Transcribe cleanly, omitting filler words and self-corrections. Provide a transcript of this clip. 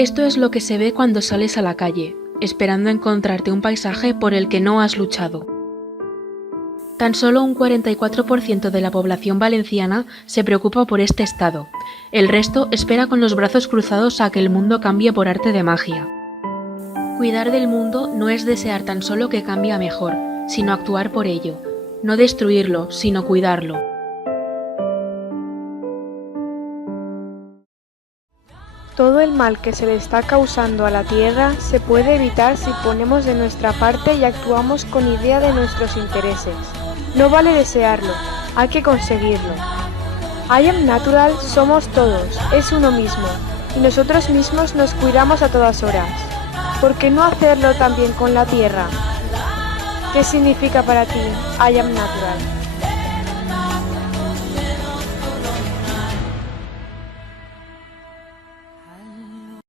Esto es lo que se ve cuando sales a la calle, esperando encontrarte un paisaje por el que no has luchado. Tan solo un 44% de la población valenciana se preocupa por este estado. El resto espera con los brazos cruzados a que el mundo cambie por arte de magia. Cuidar del mundo no es desear tan solo que cambie a mejor, sino actuar por ello. No destruirlo, sino cuidarlo. Todo el mal que se le está causando a la Tierra se puede evitar si ponemos de nuestra parte y actuamos con idea de nuestros intereses. No vale desearlo, hay que conseguirlo. I Am Natural somos todos, es uno mismo, y nosotros mismos nos cuidamos a todas horas. ¿Por qué no hacerlo también con la Tierra? ¿Qué significa para ti I Am Natural?